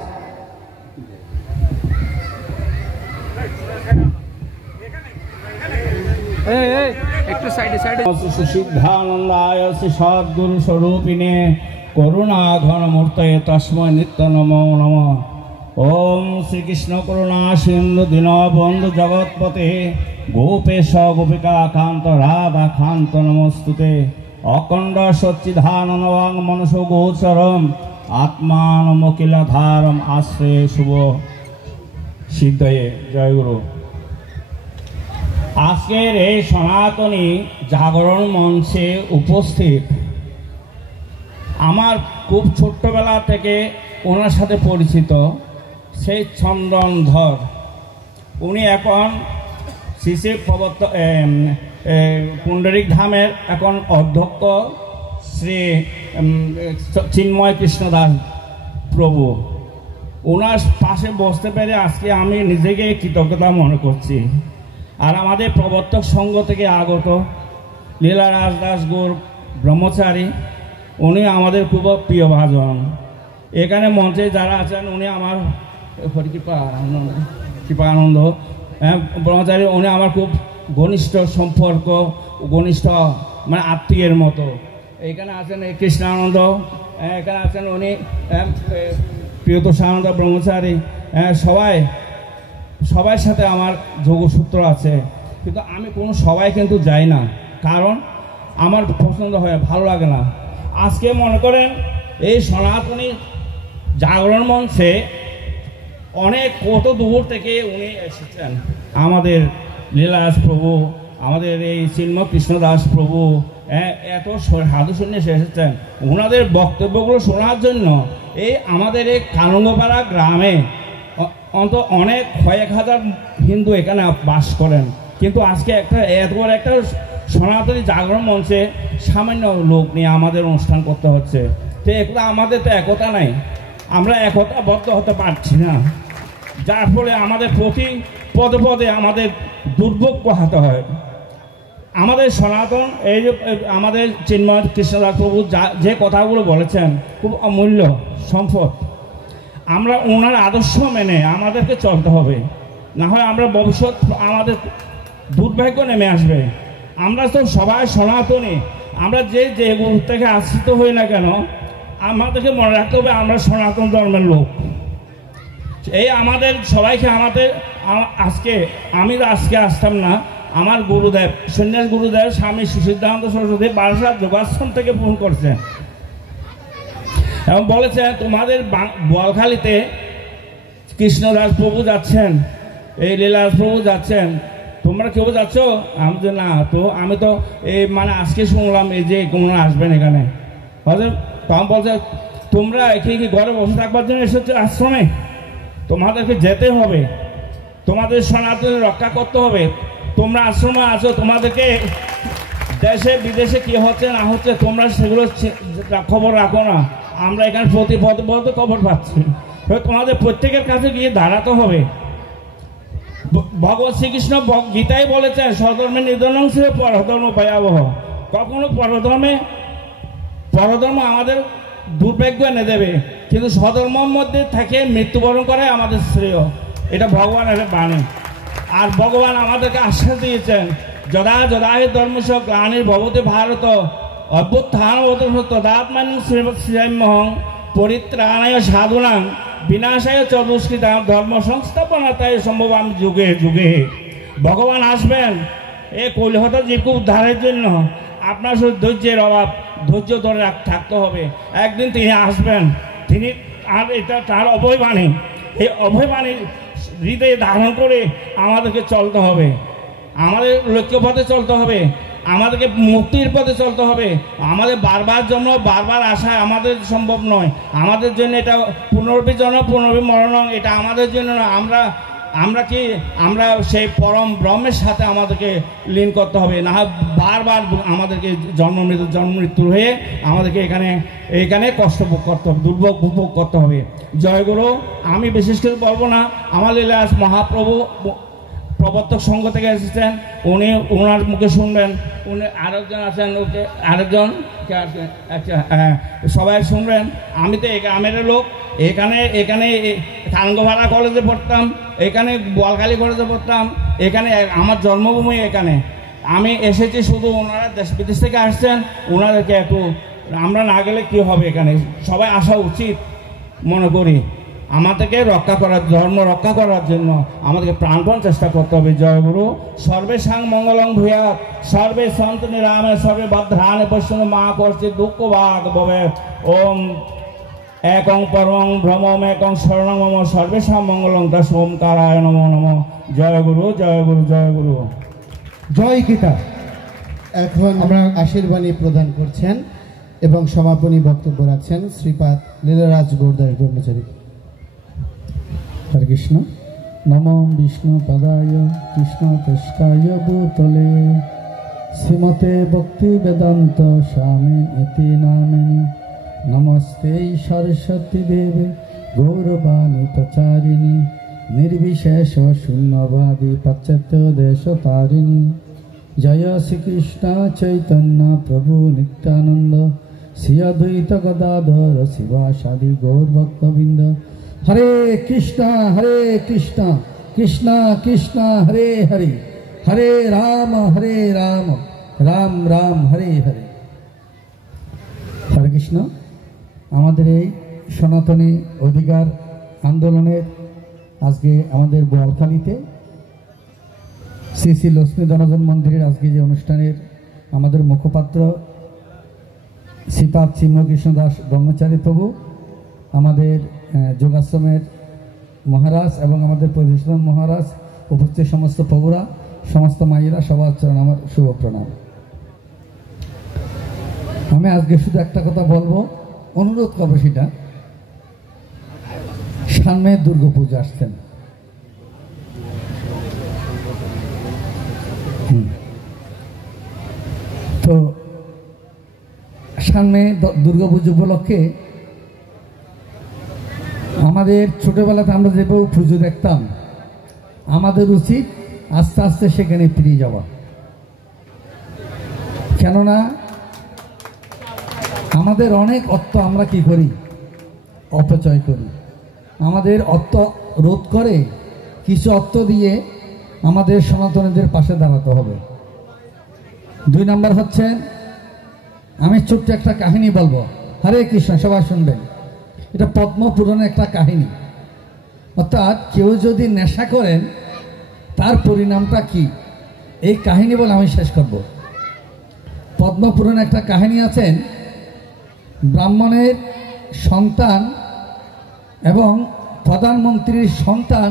একটু সাইডে সাইডে। সিদ্ধানন্দায় শ্রী সদ্গুরু স্বরূপিণে করুণা ঘন মূর্তয়ে তস্মৈ নিত্য নমো নমঃ। ওম শ্রীকৃষ্ণ করুণা সিন্ধু দীনবন্ধু জগৎপতে গোপেশ গোপিকা কান্ত রাধা কান্ত নমস্তুতে। অখণ্ড সচ্চিদানন্দং মনসো গোচরম আত্মানমকিলাধারম আশ্রয়ে শুভ সিদ্ধয়ে। জয় গুরু। আজকের এই সনাতনী জাগরণ মঞ্চে উপস্থিত আমার খুব ছোট্টবেলা থেকে ওনার সাথে পরিচিত সেই চন্দন ধর, উনি এখন শ্রী প্রবর্ত পুণ্ডরিক ধামের এখন অধ্যক্ষ শ্রী চিন্ময় কৃষ্ণ দাস প্রভু, ওনার পাশে বসতে পেরে আজকে আমি নিজেকে কৃতজ্ঞতা মনে করছি। আর আমাদের প্রবর্তক সংঘ থেকে আগত লীলারাজ দাস গৌর ব্রহ্মচারী, উনি আমাদের খুব প্রিয় ভাজন। এখানে মঞ্চে যারা আছেন উনি আমার কৃপানন্দ ব্রহ্মচারী, উনি আমার খুব ঘনিষ্ঠ সম্পর্ক, ঘনিষ্ঠ মানে আত্মীয়ের মতো। এখানে আছেন এই কৃষ্ণানন্দ, এখানে আছেন উনি প্রিয়তোষানন্দ ব্রহ্মচারী, সবাই সাথে আমার যোগসূত্র আছে। কিন্তু আমি কোনো সবাই কিন্তু যাই না, কারণ আমার পছন্দ হয়, ভালো লাগে না। আজকে মনে করেন এই সনাতনী জাগরণ মঞ্চে অনেক কত দূর থেকে উনি এসেছেন, আমাদের লীলাদাস প্রভু, আমাদের এই চিন্ময় কৃষ্ণ দাস প্রভু, এত সাধু সন্ন্যাসী এসেছেন। ওনাদের বক্তব্যগুলো শোনার জন্য এই আমাদের এই কানুঙ্গপাড়া গ্রামে অন্তত অনেক কয়েক হাজার হিন্দু এখানে বাস করেন, কিন্তু আজকে এত বড় একটা সনাতনী জাগরণ মঞ্চে সামান্য লোক নিয়ে আমাদের অনুষ্ঠান করতে হচ্ছে। তো এগুলো আমাদের তো একতা নাই, আমরা একতাবদ্ধ হতে পারছি না, যার ফলে আমাদের প্রতি পদে পদে আমাদের দুর্ভোগ পোহাতে হয়। আমাদের সনাতন এই যে আমাদের চিন্ময় কৃষ্ণদাস প্রভু যে কথাগুলো বলেছেন খুব অমূল্য সম্পদ। আমরা ওনার আদর্শ মেনে আমাদেরকে চলতে হবে, না হয় আমরা ভবিষ্যৎ আমাদের দুর্ভাগ্য নেমে আসবে। আমরা তো সবাই সনাতনী, আমরা যে গুরু থেকে আশ্রিত হই না কেন, আমাদেরকে মনে রাখতে হবে আমরা সনাতন ধর্মের লোক। এই আমাদের সবাইকে আমি আজকে আসতাম না, আমার গুরুদেব সন্ন্যাস গুরুদেব স্বামী সুসিদ্ধান্ত সরস্বতী বারাসাত যোগাশ্রম থেকে ফোন করছেন এবং বলেছে তোমাদের বোয়ালখালীতে কৃষ্ণদাস প্রভু যাচ্ছেন, এই লীলাদাস প্রভু যাচ্ছেন, তোমরা কেউ যাচ্ছ? আমি যে না, তো আমি তো এই মানে আজকে শুনলাম এই যে কোন আসবেন এখানে। তখন বলছে তোমরা কি ঘরে বসে থাকবার জন্য এসেছো আশ্রমে? তোমাদেরকে যেতে হবে, তোমাদের সনাতন রক্ষা করতে হবে। তোমরা আশ্রমে আছো, তোমাদেরকে দেশে বিদেশে কি হচ্ছে না হচ্ছে তোমরা সেগুলো খবর রাখো না, আমরা এখানে প্রতি পদে খবর পাচ্ছি। তোমাদের প্রত্যেকের কাছে গিয়ে দাঁড়াতে হবে। ভগবত শ্রীকৃষ্ণ গীতায় বলেছেন স্বধর্মে নিধনং ছিল পরধর্ম ভয়াবহ। কখনো পরধর্ম আমাদের দুর্ভাগ্য এনে দেবে, কিন্তু স্বধর্মের মধ্যে থেকে মৃত্যুবরণ করে আমাদের শ্রেয়, এটা ভগবানের বাণী। আর ভগবান আমাদেরকে আশ্বাস দিয়েছেন যদা যদাহি ধর্মস গ্লানির ভবতি ভারত অভ্যুত্থানবত তদাত্মানং শ্রীমহং পরিত্রাণায় সাধুনাং বিনাশায় চ দুষ্কৃতাং ধর্ম সংস্থাপনাতায় সম্ভবাম যুগে যুগে। ভগবান আসবেন এই কৈলহত জীবকে উদ্ধারের জন্য। আপনার শুধু ধৈর্যের অভাব, ধৈর্য ধরে থাকতে হবে, একদিন তিনি আসবেন। তিনি আর এটা তার অভয়বাণী, এই অভয়বাণী হৃদয়ে ধারণ করে আমাদেরকে চলতে হবে, আমাদের লক্ষ্যপথে চলতে হবে, আমাদেরকে মুক্তির পথে চলতে হবে। আমাদের বারবার জন্ম বারবার আসা আমাদের সম্ভব নয়, আমাদের জন্য এটা পুনর্বি জন্ম পুনর্বি মরণ, এটা আমাদের জন্য না। আমরা সেই পরম ব্রহ্মের সাথে আমাদেরকে লীন করতে হবে, না বারবার আমাদেরকে জন্ম মৃত্যুর হয়ে আমাদেরকে এখানে কষ্ট ভোগ করতে হবে, দুর্ভোগ ভোগ করতে হবে। জয়গুরু। আমি বিশেষ করে বলবো না, আমার লীলাদাস মহাপ্রভু প্রবর্তক সংঘ থেকে এসেছেন, ওনার মুখে শুনবেন। উনি আরেকজন আছেন, ওকে আরেকজন আচ্ছা সবাই শুনবেন। আমি তো এই গ্রামের লোক, এখানে কানগোভাড়া কলেজে পড়তাম, এখানে বোয়ালখালী কলেজে পড়তাম, এখানে আমার জন্মভূমি। এখানে আমি এসেছি শুধু, ওনারা দেশ বিদেশ থেকে আসছেন, ওনাদেরকে একটু আমরা না গেলে কী হবে, এখানে সবাই আসা উচিত মনে করি। আমাদেরকে রক্ষা করার, ধর্ম রক্ষা করার জন্য আমাদেরকে প্রাণপণ চেষ্টা করতে হবে। জয়গুরু। সর্বেশাং মঙ্গলং ভূয়াৎ, সর্বে সন্ত নিরামে, সর্বে ভদ্রাণে পশ্যন্ত মা করছে দুঃখ ভাগ ভবে। ওম একং পরমং ভ্রমম একং শরণং মম, সর্বেশাং মঙ্গলং দশ ওমকারায় নমো নমঃ। জয়গুরু, জয়গুরু, জয়গুরু। জয় গীতা। এখন আমরা আশীর্বাণী প্রদান করছেন এবং সমাপনী বক্তব্য রাখছেন শ্রীপাদ লীলারাজ গৌরদাস ব্রহ্মচারী। হরে কৃষ্ণ। নমো বিষ্ণু পদায় কৃষ্ণ পৃষ্ঠায় ভূতলে শ্রীমতে ভক্তি বেদান্ত স্বামী ইতি নামিনি নমস্তে সরস্বতী দেবে গৌরবাণী প্রচারিণী निर्विशेष शून्यवादी पाश्चात्य देश तारिणी जय श्री कृष्ण चैतन्य प्रभु नित्यानंद श्री अद्वैत गदाधर शिवासादि गौर भक्तवृंद हरे कृष्ण कृष्ण कृष्ण हरे हरे हरे राम राम राम हरे हरे हरे कृष्ण आमादेर এই সনাতনী অধিকার আন্দোলনের আজকে আমাদের বোয়ালখালীতে শ্রী শ্রী লক্ষ্মী ধনজন মন্দিরের আজকে যে অনুষ্ঠানের আমাদের মুখপাত্র শ্রীপাদ চিন্মকৃষ্ণ দাস ব্রহ্মচারী প্রভু, আমাদের যোগাশ্রমের মহারাজ এবং আমাদের প্রতিষ্ঠান মহারাজ, উপস্থিত সমস্ত প্রভুরা, সমস্ত মায়েরা, সবার চরণ আমার শুভ প্রণাম। আমি আজকে শুধু একটা কথা বলবো, অনুরোধ করবো, সেটা সামনে দুর্গাপূজা আসছেন। তো সামনে দুর্গাপুজো উপলক্ষে আমাদের ছোটবেলাতে আমরা যেভাবে পুজো দেখতাম, আমাদের উচিত আস্তে আস্তে সেখানে ফিরে যাওয়া। কেননা আমাদের অনেক অর্থ আমরা কি করি, অপচয় করি। আমাদের অর্থ রোধ করে কিছু অর্থ দিয়ে আমাদের সনাতনীদের পাশে দাঁড়াতে হবে। 2 নম্বর হচ্ছে, আমি ছোট্ট একটা কাহিনী বলবো, হরে কৃষ্ণ, সবাই শুনবেন। এটা পদ্মপুরাণের একটা কাহিনী। অর্থাৎ কেউ যদি নেশা করেন তার পরিণামটা কি, এই কাহিনী বলে আমি শেষ করব। পদ্মপুরাণে একটা কাহিনী আছেন, ব্রাহ্মণের সন্তান এবং প্রধানমন্ত্রীর সন্তান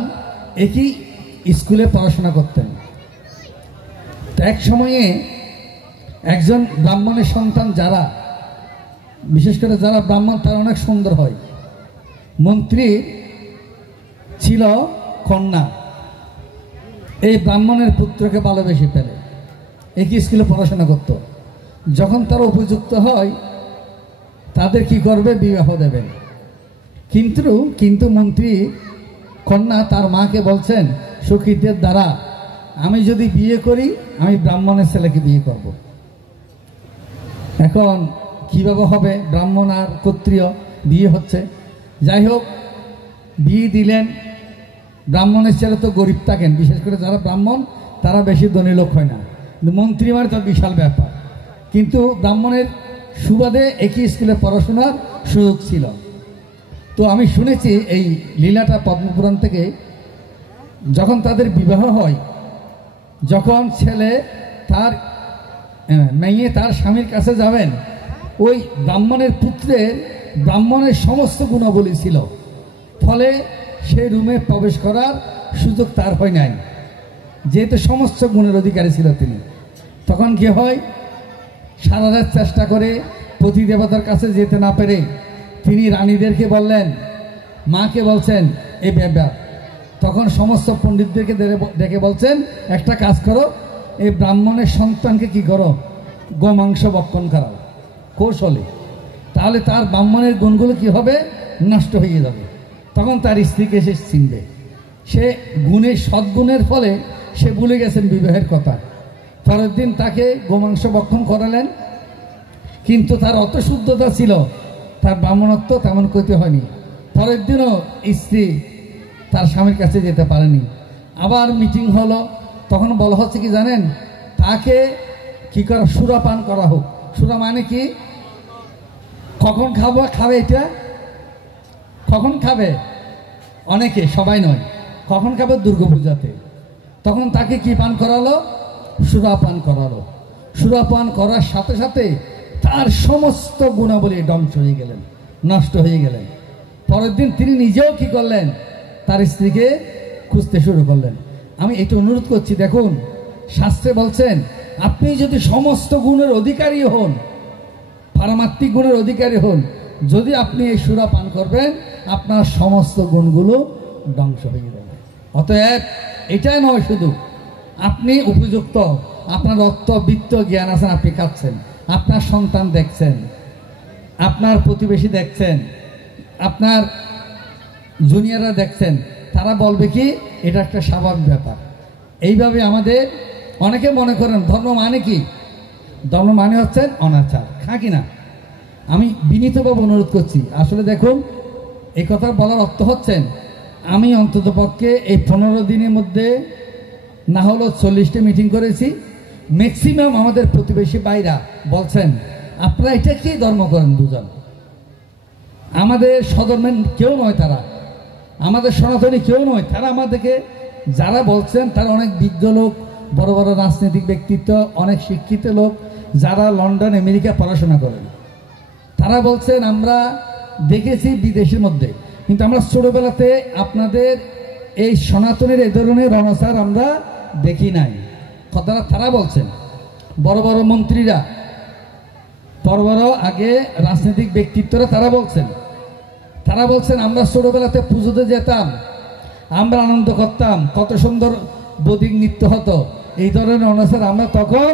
একই স্কুলে পড়াশোনা করতেন। তো এক সময়ে একজন ব্রাহ্মণের সন্তান, যারা বিশেষ করে যারা ব্রাহ্মণ তারা অনেক সুন্দর হয়, মন্ত্রীর ছিল কন্যা, এই ব্রাহ্মণের পুত্রকে ভালোবেসে ফেলে, একই স্কুলে পড়াশোনা করত। যখন তারা উপযুক্ত হয় তাদের কি করবে, বিবাহ দেবেন। কিন্তু মন্ত্রী কন্যা তার মাকে বলছেন, সুকৃতের দ্বারা আমি যদি বিয়ে করি, আমি ব্রাহ্মণের ছেলেকে বিয়ে করব। এখন কিভাবে হবে, ব্রাহ্মণ আর ক্ষত্রিয় বিয়ে হচ্ছে। যাই হোক, বিয়ে দিলেন। ব্রাহ্মণের ছেলে তো গরিব থাকেন, বিশেষ করে যারা ব্রাহ্মণ তারা বেশি ধনী লোক হয় না, কিন্তু মন্ত্রী মানে তো বিশাল ব্যাপার। কিন্তু ব্রাহ্মণের সুবাদে একই স্কুলে পড়াশোনার সুযোগ ছিল। তো আমি শুনেছি এই লীলাটা পদ্মপুরাণ থেকে, যখন তাদের বিবাহ হয়, যখন ছেলে তার মেয়ে তার স্বামীর কাছে যাবেন, ওই ব্রাহ্মণের পুত্রের ব্রাহ্মণের সমস্ত গুণাবলী ছিল, ফলে সেই রুমে প্রবেশ করার সুযোগ তার হয় নাই, যেহেতু সমস্ত গুণের অধিকারী ছিল তিনি। তখন কি হয়, সারা রাত চেষ্টা করে পতি দেবতার কাছে যেতে না পেরে তিনি রানীদেরকে বললেন, মাকে বলছেন এই ব্যাপার। তখন সমস্ত পণ্ডিতদেরকে ডেকে বলছেন, একটা কাজ করো, এই ব্রাহ্মণের সন্তানকে কি করো, গোমাংস ভক্ষণ করাও কৌশলে, তাহলে তার ব্রাহ্মণের গুণগুলো কি হবে, নষ্ট হয়ে যাবে। তখন তার স্ত্রীকে সে চিনবে। সে গুণের সদ্গুণের ফলে সে ভুলে গেছেন বিবাহের কথা। পরের দিন তাকে গোমাংস ভক্ষণ করালেন, কিন্তু তার অত শুদ্ধতা ছিল, তার ব্রাহ্মণত্ব তেমন ক্ষতি হয়নি। পরের দিনও স্ত্রী তার স্বামীর কাছে যেতে পারেনি। আবার মিটিং হলো, তখন বলা হচ্ছে কি জানেন, তাকে কি করা, সুরাপান করা হোক। সুরা মানে কি, কখন খাবে এটা, কখন খাবে, অনেকে, সবাই নয়, কখন খাবে, দুর্গাপূজাতে। তখন তাকে কি পান করালো, সুরাপান করালো। সুরাপান করার সাথে সাথে তার সমস্ত গুণাবলী ধ্বংস হয়ে গেলেন, নষ্ট হয়ে গেলেন। পরের দিন তিনি নিজেও কি করলেন, তার স্ত্রীকে খুঁজতে শুরু করলেন। আমি এটা অনুরোধ করছি, দেখুন শাস্ত্রে বলছেন, আপনি যদি সমস্ত গুণের অধিকারী হন, পারমাত্মিক গুণের অধিকারী হন, যদি আপনি এই সুরা পান করবেন, আপনার সমস্ত গুণগুলো ধ্বংস হয়ে যাবে। অতএব এটাই নয় শুধু, আপনি উপযুক্ত আপনার রক্ত বৃত্ত জ্ঞান আছেন, আপনি খাচ্ছেন, আপনার সন্তান দেখছেন, আপনার প্রতিবেশী দেখছেন, আপনার জুনিয়ররা দেখছেন, তারা বলবে কি এটা একটা স্বাভাবিক ব্যাপার। এইভাবে আমাদের অনেকে মনে করেন ধর্ম মানে কি, ধর্ম মানে হচ্ছে অনাচার, খাকি না। আমি বিনীতভাবে অনুরোধ করছি, আসলে দেখুন এই কথা বলার অর্থ হচ্ছেন আমি অন্ততপক্ষে এই 15 দিনের মধ্যে না হলেও 40টা মিটিং করেছি। ম্যাক্সিমাম আমাদের প্রতিবেশী ভাইরা বলছেন আপনারা এটা কি ধর্ম করেন দুজন, আমাদের সধর্মের কেউ নয়, তারা আমাদের সনাতনী কেউ নয়, তারা আমাদেরকে যারা বলছেন তারা অনেক বিজ্ঞ লোক, বড় বড় রাজনৈতিক ব্যক্তিত্ব, অনেক শিক্ষিত লোক যারা লন্ডন আমেরিকা পড়াশোনা করেন। তারা বলছেন আমরা দেখেছি বিদেশের মধ্যে, কিন্তু আমরা ছোটবেলাতে আপনাদের এই সনাতনের এই ধরনের অনাচার আমরা দেখি নাই। কথাটা তারা বলছেন, বড় বড় মন্ত্রীরা, বড় বড় আগে রাজনৈতিক ব্যক্তিত্বরা তারা বলছেন আমরা ছোটবেলাতে পুজোতে যেতাম, আমরা আনন্দ করতাম, কত সুন্দর বৈদিক নৃত্য হতো, এই ধরনের অনাচার আমরা তখন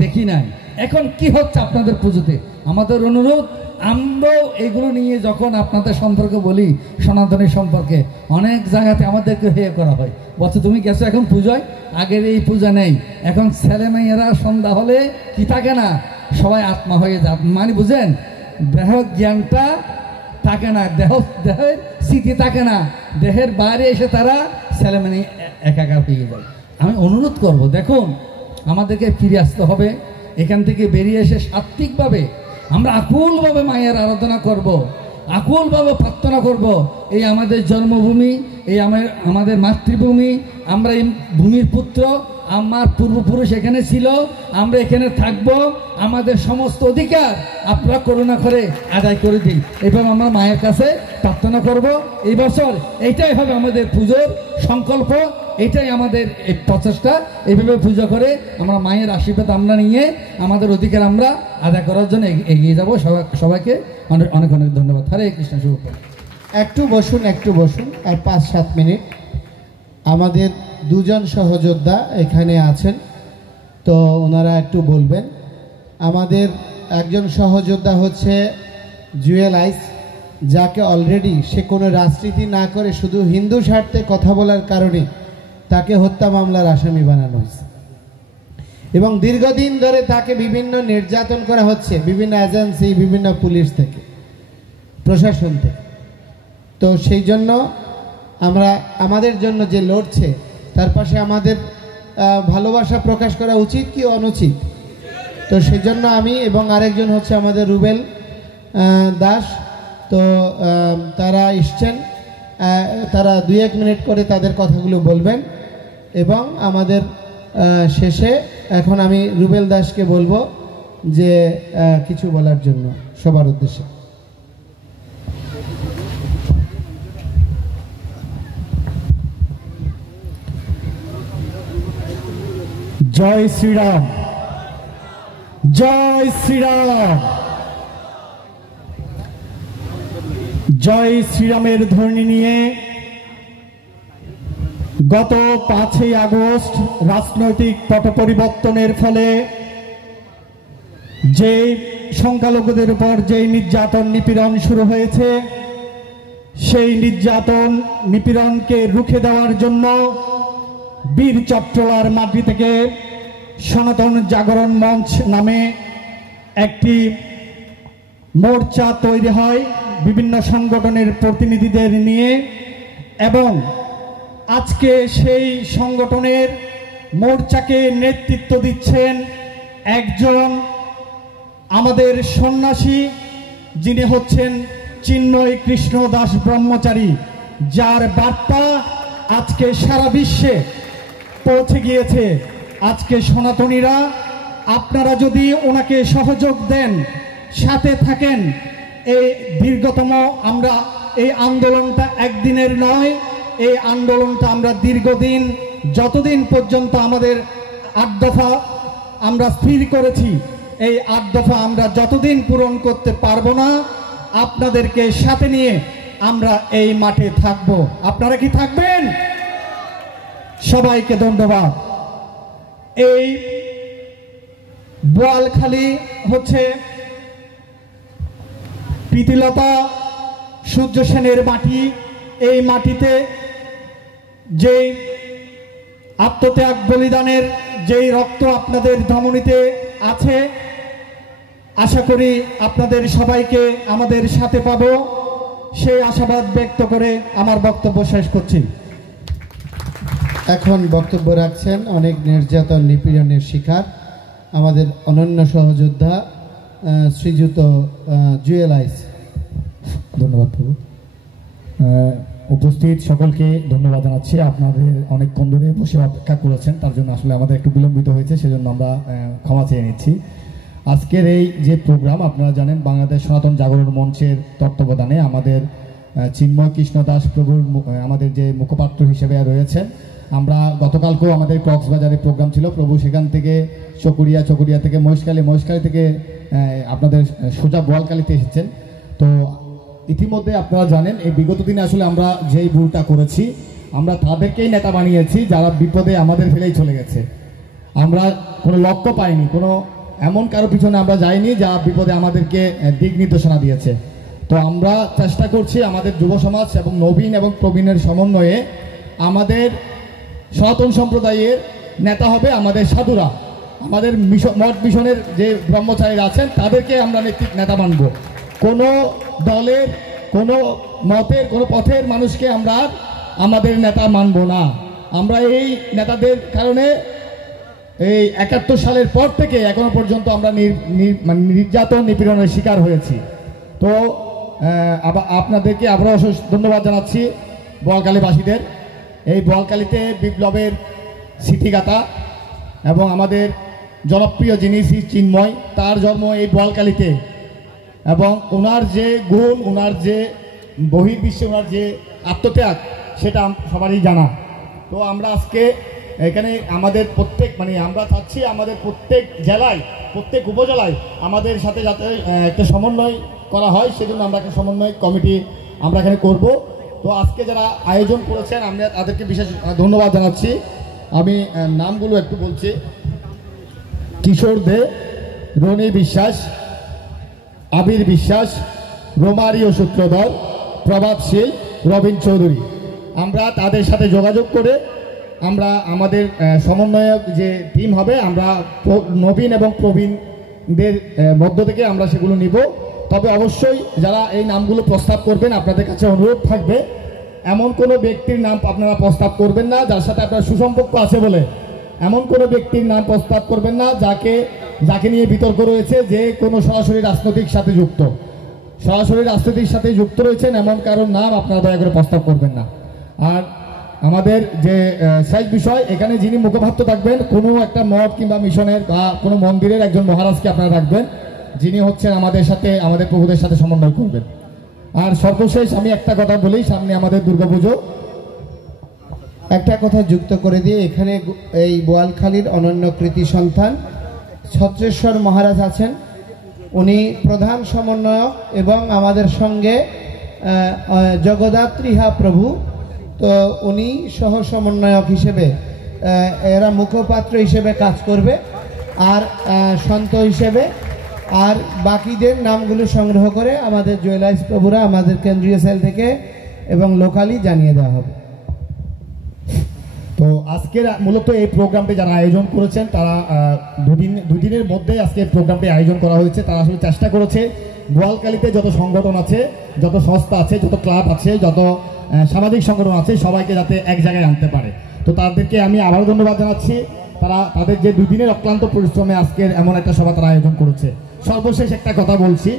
দেখি নাই। এখন কি হচ্ছে আপনাদের পুজোতে? আমাদের অনুরোধ, আমরাও এগুলো নিয়ে যখন আপনাদের সম্পর্কে বলি, সনাতনী সম্পর্কে, অনেক জায়গাতে আমাদেরকে হেয় করা হয়, বলছে তুমি গেছো এখন পূজায়, আগের এই পূজা নেই। এখন ছেলে মেয়েরা সন্ধ্যা হলে কি থাকে না, সবাই আত্মা হয়ে যায়, মানে বুঝেন, দেহ জ্ঞানটা থাকে না, দেহের স্মৃতি থাকে না, দেহের বাইরে এসে তারা ছেলে মেয়ে একাকার হয়ে যায়। আমি অনুরোধ করব, দেখুন আমাদেরকে ফিরে আসতে হবে, এখান থেকে বেরিয়ে এসে সাত্বিকভাবে আমরা আকুলভাবে মায়ের আরাধনা করব, আকুলভাবে প্রার্থনা করব। এই আমাদের জন্মভূমি, এই আমাদের মাতৃভূমি, আমরা এই ভূমির পুত্র, আমার পূর্বপুরুষ এখানে ছিল, আমরা এখানে থাকব, আমাদের সমস্ত অধিকার আপনারা করুণা করে আদায় করে দিই। এভাবে আমরা মায়ের কাছে প্রার্থনা করব। এই বছর এইটাই হবে আমাদের পুজোর সংকল্প, এটাই আমাদের প্রচেষ্টা। এইভাবে পুজো করে আমরা মায়ের আশীর্বাদ আমরা নিয়ে আমাদের অধিকার আমরা আদায় করার জন্য এগিয়ে যাব। সবাইকে অনেক অনেক অনেক ধন্যবাদ। হরে কৃষ্ণ। শুভ। একটু বসুন আর 5-7 মিনিট। আমাদের দুজন সহযোদ্ধা এখানে আছেন, তো ওনারা একটু বলবেন। আমাদের একজন সহযোদ্ধা হচ্ছে জুয়েল আইস, যাকে অলরেডি সে কোনো রাজনীতি না করে শুধু হিন্দু স্বার্থে কথা বলার কারণে তাকে হত্যা মামলার আসামি বানানো হয়েছে, এবং দীর্ঘদিন ধরে তাকে বিভিন্ন নির্যাতন করা হচ্ছে, বিভিন্ন এজেন্সি, বিভিন্ন পুলিশ থেকে, প্রশাসন থেকে। তো সেই জন্য আমরা আমাদের জন্য যে লড়ছে তার পাশে আমাদের ভালোবাসা প্রকাশ করা উচিত কি অনুচিত? তো সেই জন্য আমি এবং আরেকজন হচ্ছে আমাদের রুবেল দাস, তো তারা এসছেন, তারা 2-1 মিনিট করে তাদের কথাগুলো বলবেন, এবং আমাদের শেষে এখন আমি রুবেল দাসকে বলবো যে কিছু বলার জন্য সবার উদ্দেশ্যে। জয় শ্রীরাম, জয় শ্রীরাম, জয় শ্রীরামের ধ্বনি নিয়ে গত 5ই আগস্ট রাজনৈতিক পট পরিবর্তনের ফলে যে সংখ্যালঘুদের উপর যেই নির্যাতন নিপীড়ন শুরু হয়েছে, সেই নির্যাতন নিপীড়নকে রুখে দেওয়ার জন্য বীর চট্টলার মাটি থেকে সনাতন জাগরণ মঞ্চ নামে একটি মোর্চা তৈরি হয় বিভিন্ন সংগঠনের প্রতিনিধিদের নিয়ে, এবং আজকে সেই সংগঠনের মোর্চাকে নেতৃত্ব দিচ্ছেন একজন আমাদের সন্ন্যাসী, যিনি হচ্ছেন চিন্ময় কৃষ্ণ দাস ব্রহ্মচারী, যার বার্তা আজকে সারা বিশ্বে পৌঁছে গিয়েছে। আজকে সনাতনীরা আপনারা যদি ওনাকে সহযোগ দেন, সাথে থাকেন, এই দীর্ঘতম আমরা এই আন্দোলনটা একদিনের নয়, এই আন্দোলনটা আমরা দীর্ঘদিন, যতদিন পর্যন্ত আমাদের 8 দফা আমরা স্থির করেছি, এই 8 দফা আমরা যতদিন পূরণ করতে পারবো না, আপনাদেরকে সাথে নিয়ে আমরা এই মাঠে থাকব। আপনারা কি থাকবেন? সবাইকে ধন্যবাদ। এই বোয়ালখালী হচ্ছে প্রীতিলতা সূর্য সেনের মাটি। এই মাটিতে যে আত্মত্যাগ বলিদানের যেই রক্ত আপনাদের ধমনীতে আছে, আশা করি আপনাদের সবাইকে আমাদের সাথে পাবো, সেই আশাবাদ ব্যক্ত করে আমার বক্তব্য শেষ করছি। এখন বক্তব্য রাখছেন অনেক নির্যাতন নিপীড়নের শিকার আমাদের অনন্য সহযোদ্ধা শ্রীযুত জুয়েল আইস। ধন্যবাদ প্রভু। উপস্থিত সকলকে ধন্যবাদ জানাচ্ছি। আপনাদের অনেকক্ষণ ধরে বসে অপেক্ষা করেছেন, তার জন্য আসলে আমাদের একটু বিলম্বিত হয়েছে, সেজন্য আমরা ক্ষমা চেয়ে নিচ্ছি। আজকের এই যে প্রোগ্রাম আপনারা জানেন বাংলাদেশ সনাতন জাগরণ মঞ্চের তত্ত্বাবধানে আমাদের চিন্ময় কৃষ্ণ দাস প্রভুর আমাদের যে মুখপাত্র হিসেবে রয়েছেন। আমরা গতকালকেও আমাদের কক্সবাজারে প্রোগ্রাম ছিল, প্রভু সেখান থেকে চকুরিয়া থেকে মহেশখালী থেকে আপনাদের সোজা বোয়ালখালীতে এসেছেন। তো ইতিমধ্যে আপনারা জানেন এই বিগত দিনে আসলে আমরা যেই ভুলটা করেছি, আমরা তাদেরকেই নেতা বানিয়েছি যারা বিপদে আমাদের ফেলেই চলে গেছে। আমরা কোনো লক্ষ্য পাইনি, কোনো এমন কারো পিছনে আমরা যাইনি যা বিপদে আমাদেরকে দিক নির্দেশনা দিয়েছে। তো আমরা চেষ্টা করছি আমাদের যুব সমাজ এবং নবীন এবং প্রবীণের সমন্বয়ে আমাদের সনাতন সম্প্রদায়ের নেতা হবে আমাদের সাধুরা, আমাদের মঠ মিশনের যে ব্রহ্মচারীরা আছেন তাদেরকে আমরা নেতা মানব। কোনো দলের, কোনো মতের, কোনো পথের মানুষকে আমরা আমাদের নেতা মানব না। আমরা এই নেতাদের কারণে এই 71 সালের পর থেকে এখনো পর্যন্ত আমরা নির্যাতন নিপীড়নের শিকার হয়েছি। তো আপনাদেরকে আবারও অশেষ ধন্যবাদ জানাচ্ছি বোয়ালখালীবাসীদের। এই বোয়ালখালীতে বিপ্লবের স্মৃতিগাথা এবং আমাদের জনপ্রিয় যিনি শ্রী চিন্ময়, তার জন্ম এই বোয়ালখালীতে, এবং ওনার যে গুণ, ওনার যে বহির্বিশ্বে ওনার যে আত্মত্যাগ সেটা সবারই জানা। তো আমরা আজকে এখানে আমাদের প্রত্যেক আমরা চাচ্ছি আমাদের প্রত্যেক জেলায়, প্রত্যেক উপজেলায় আমাদের সাথে যাতে একটা সমন্বয় করা হয়, সেজন্য আমরা একটা সমন্বয় কমিটি আমরা এখানে করব। তো আজকে যারা আয়োজন করেছেন আমরা তাদেরকে বিশেষ ধন্যবাদ জানাচ্ছি। আমি নামগুলো একটু বলছি: কিশোর দে, রনি বিশ্বাস, আবির বিশ্বাস, রোমারিও সূত্রধর, প্রভাত শীল, রবীন চৌধুরী। আমরা তাদের সাথে যোগাযোগ করে আমরা আমাদের সমন্বয়ক যে টিম হবে, আমরা নবীন এবং প্রবীণদের মধ্য থেকে আমরা সেগুলো নিব। তবে অবশ্যই যারা এই নামগুলো প্রস্তাব করবেন, আপনাদের কাছে অনুরোধ থাকবে এমন কোনো ব্যক্তির নাম আপনারা প্রস্তাব করবেন না যার সাথে আপনার সুসম্পর্ক আছে বলে, এমন কোনো ব্যক্তির নাম প্রস্তাব করবেন না যাকে নিয়ে বিতর্ক রয়েছে, যে কোনো সরাসরি রাজনৈতিক সাথে যুক্ত, সরাসরি রাজনীতির সাথে যুক্ত রয়েছেন এমন কারোর নাম আপনারা দয়া করে প্রস্তাব করবেন না। আর আমাদের যে শেষ বিষয়, এখানে যিনি মুখপাত্র থাকবেন কোনো একটা মঠ কিংবা মিশনের বা কোনো মন্দিরের একজন মহারাজকে আপনারা রাখবেন, যিনি হচ্ছেন আমাদের সাথে, আমাদের প্রভুদের সাথে সমন্বয় করবেন। আর সর্বশেষ আমি একটা কথা বলি, সামনে আমাদের দুর্গাপুজো, একটা কথা যুক্ত করে দিয়ে এখানে এই বোয়ালখালীর অনন্য কৃতি সন্তান ছত্রেশ্বর মহারাজ আছেন, উনি প্রধান সমন্বয়ক এবং আমাদের সঙ্গে জগদাত্রীহা প্রভু, তো উনি সহ সমন্বয়ক হিসেবে, এরা মুখপাত্র হিসেবে কাজ করবে আর সন্ত হিসেবে, আর বাকিদের নামগুলো সংগ্রহ করে আমাদের জুয়েলাইস প্রভুরা আমাদের কেন্দ্রীয় সেল থেকে এবং লোকালি জানিয়ে দেওয়া হবে। তো আজকের মূলত এই প্রোগ্রামটি যারা আয়োজন করেছেন তারা দুদিনের মধ্যে আজকে প্রোগ্রামটি আয়োজন করা হয়েছে। তারা আসলে চেষ্টা করেছে বোয়ালখালীতে যত সংগঠন আছে, যত সংস্থা আছে, যত ক্লাব আছে, যত সামাজিক সংগঠন আছে সবাইকে যাতে এক জায়গায় আনতে পারে। তো তাদেরকে আমি আবারও ধন্যবাদ জানাচ্ছি। তারা তাদের যে দুদিনের অক্লান্ত পরিশ্রমে আজকের এমন একটা সভা তারা আয়োজন করেছে। সর্বশেষ একটা কথা বলছি,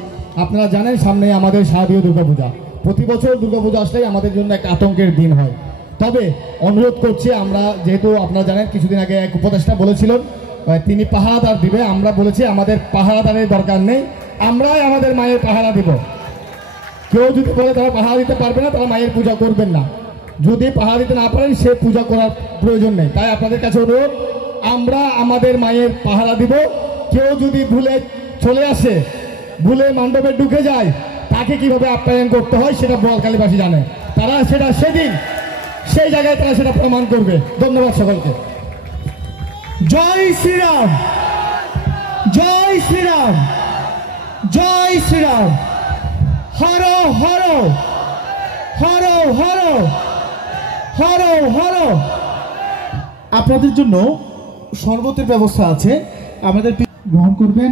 আপনারা জানেন সামনে আমাদের শারদীয় দুর্গাপূজা। প্রতি বছর দুর্গাপূজা আসলেই আমাদের জন্য একটা আতঙ্কের দিন হয়। তবে অনুরোধ করছি, আমরা যেহেতু আপনারা জানেন কিছুদিন আগে এক উপদেষ্টা বলেছিলেন তিনি পাহারাদার দিবে, আমরা বলেছি আমাদের পাহারাদারের দরকার নেই, আমরাই আমাদের মায়ের পাহারা দিব। কেউ যদি বলে তারা পাহারা দিতে পারবে না, তারা মায়ের পূজা করবেন না। যদি পাহারা দিতে না পারেন সে পূজা করার প্রয়োজন নেই। তাই আপনাদের কাছে অনুরোধ, আমরা আমাদের মায়ের পাহারা দিব। কেউ যদি ভুলে চলে আসে, ভুলে মণ্ডপে ঢুকে যায়, তাকে কিভাবে আপ্যায়ন করতে হয় সেটা বোয়ালখালীবাসী জানে। তারা সেটা সেদিন সেই জায়গায় তারা সেটা প্রমাণ করবে। ধন্যবাদ সকলকে। জয় শ্রীরাম, জয় শ্রীরাম, জয় শ্রীরাম। হর হর হর হর হর হর। আপনাদের জন্য শরবতের ব্যবস্থা আছে, আমাদের গ্রহণ করবেন।